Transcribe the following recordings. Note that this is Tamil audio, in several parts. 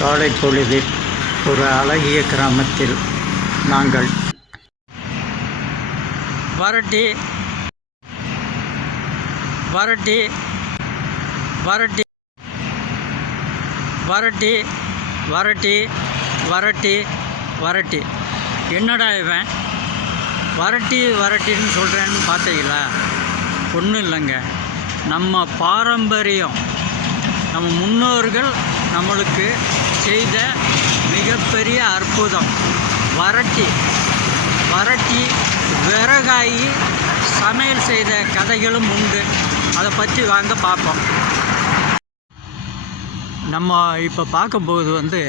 காலை பொழுதில் ஒரு அழகிய கிராமத்தில் நாங்கள் வரட்டி வரட்டி வரட்டி வரட்டி வரட்டி வரட்டி வரட்டி என்னடா இவன் வரட்டி வரட்டின்னு சொல்கிறேன்னு பார்த்தீங்களா? ஒன்றும் இல்லைங்க, நம்ம பாரம்பரியம், நம்ம முன்னோர்கள் நம்மளுக்கு செய்த மிகப்பெரிய அற்புதம் வரட்டி. வரட்டி விறகாகி சமையல் செய்த கதைகளும் உண்டு. அதை பற்றி வாங்க பார்ப்போம். நம்ம இப்போ பார்க்கும்போது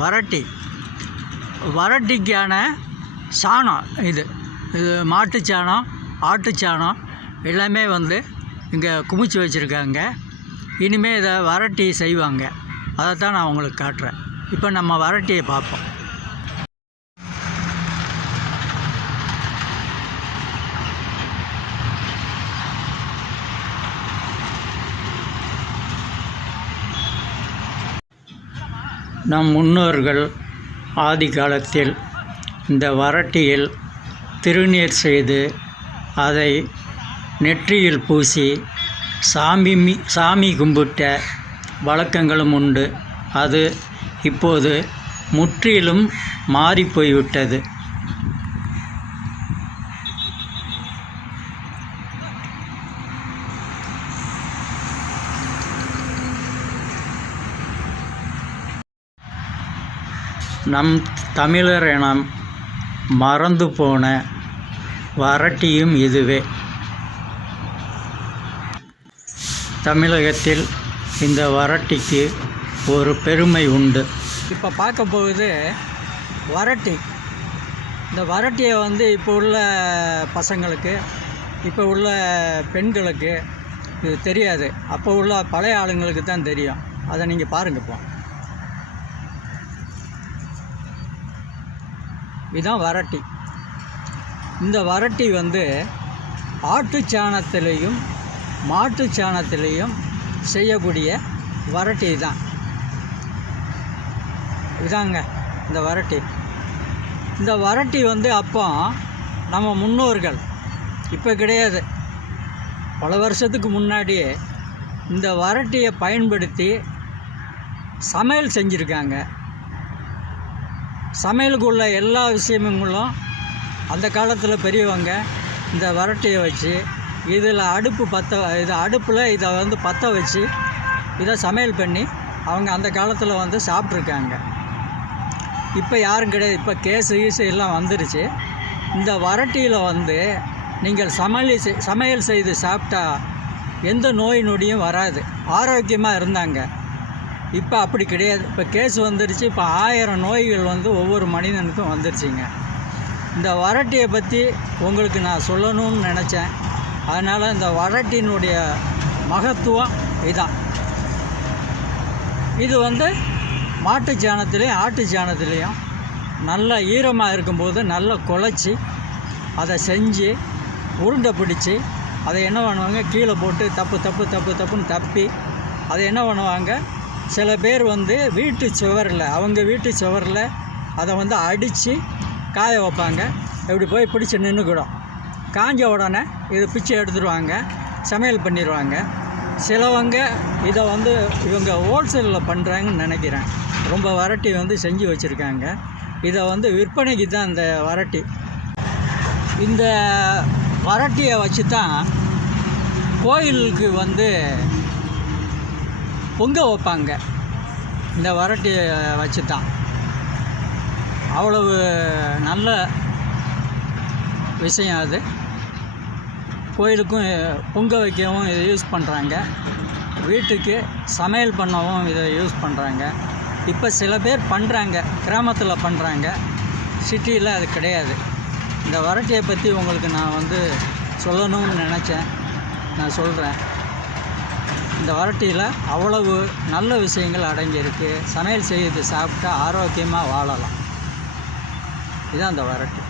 வரட்டி, வரட்டிக்கான சாணம் இது மாட்டுச்சாணம், ஆட்டுச்சாணம் எல்லாமே இங்கே குமிச்சு வச்சுருக்காங்க. இனிமேல் இதை வரட்டி செய்வாங்க. அதைத்தான் நான் உங்களுக்கு காட்டுறேன். இப்போ நம்ம வரட்டியை பார்ப்போம். நம் முன்னோர்கள் ஆதி காலத்தில் இந்த வரட்டியில் திருநீர் செய்து அதை நெற்றியில் பூசி சாமி கும்பிட்ட வழக்கங்களும் உண்டு. அது இப்போது முற்றிலும் மாறிப்போய்விட்டது. நம் தமிழர் இனம் மறந்து போன வரட்டியும் இதுவே. தமிழகத்தில் இந்த வரட்டிக்கு ஒரு பெருமை உண்டு. இப்போ பார்க்க போகுது வரட்டி. இந்த வரட்டியை இப்போ உள்ள பசங்களுக்கு, இப்போ உள்ள பெண்களுக்கு இது தெரியாது. அப்போ உள்ள பழைய ஆளுங்களுக்கு தான் தெரியும். அதை நீங்கள் பாருங்க. இப்போ இதுதான் வரட்டி. இந்த வரட்டி ஆட்டுச்சாணத்திலையும் மாட்டுச்சாணத்திலையும் செய்யக்கூடிய வரட்டி தான். இதாங்க இந்த வரட்டி. இந்த வரட்டி அப்போ நம்ம முன்னோர்கள், இப்போ கிடையாது, பல வருஷத்துக்கு முன்னாடியே இந்த வரட்டியை பயன்படுத்தி சமையல் செஞ்சுருக்காங்க. சமையலுக்கு உள்ள எல்லா விஷயங்களும் அந்த காலத்தில் பெரியவங்க இந்த வரட்டியை வச்சு இதில் அடுப்பில் இதை பற்ற வச்சு இதை சமையல் பண்ணி அவங்க அந்த காலத்தில் சாப்பிட்ருக்காங்க. இப்போ யாரும் கிடையாது. இப்போ கேஸு எல்லாம் வந்துருச்சு. இந்த வரட்டியில் நீங்கள் சமையல் செய்து சாப்பிட்டா எந்த நோய் நொடியும் வராது, ஆரோக்கியமாக இருந்தாங்க. இப்போ அப்படி கிடையாது. இப்போ கேஸ் வந்துருச்சு. இப்போ 1000 நோய்கள் ஒவ்வொரு மனிதனுக்கும் வந்துருச்சுங்க. இந்த வரட்டியை பற்றி உங்களுக்கு நான் சொல்லணும்னு நினச்சேன். அதனால் இந்த வரட்டினுடைய மகத்துவம் இதுதான். இது மாட்டுச்சாணத்துலேயும் ஆட்டுச்சாணத்துலேயும் நல்லா ஈரமாக இருக்கும்போது நல்லா குழச்சி அதை செஞ்சு உருண்டை பிடிச்சி அதை என்ன பண்ணுவாங்க, கீழே போட்டு தப்புன்னு தப்பி அதை என்ன பண்ணுவாங்க, சில பேர் வீட்டு சுவரில், அவங்க வீட்டு சுவரில் அதை அடித்து காய வைப்பாங்க. இப்படி போய் பிடிச்சி நின்றுக்கிடும். காஞ்ச உடனே இதை பிச்சை எடுத்துடுவாங்க, சமையல் பண்ணிடுவாங்க. சிலவங்க இதை இவங்க ஹோல்சேலில் பண்ணுறாங்கன்னு நினைக்கிறேன். ரொம்ப வரட்டி செஞ்சு வச்சுருக்காங்க. இதை விற்பனைக்கு தான் இந்த வரட்டி. இந்த வரட்டியை வச்சு தான் கோயிலுக்கு பொங்க வைப்பாங்க. இந்த வரட்டியை வச்சு தான். அவ்வளவு நல்ல விஷயம் அது. கோயிலுக்கும் பொங்க வைக்கவும் இதை யூஸ் பண்ணுறாங்க, வீட்டுக்கு சமையல் பண்ணவும் இதை யூஸ் பண்ணுறாங்க. இப்போ சில பேர் பண்ணுறாங்க, கிராமத்தில் பண்ணுறாங்க, சிட்டியில் அது கிடையாது. இந்த வரட்டியை பற்றி உங்களுக்கு நான் சொல்லணும்னு நினச்சேன், நான் சொல்கிறேன். இந்த வரட்டியில் அவ்வளவு நல்ல விஷயங்கள் அடங்கியிருக்கு. சமையல் செய்து சாப்பிட்டா ஆரோக்கியமாக வாழலாம். இதுதான் அந்த வரட்டி.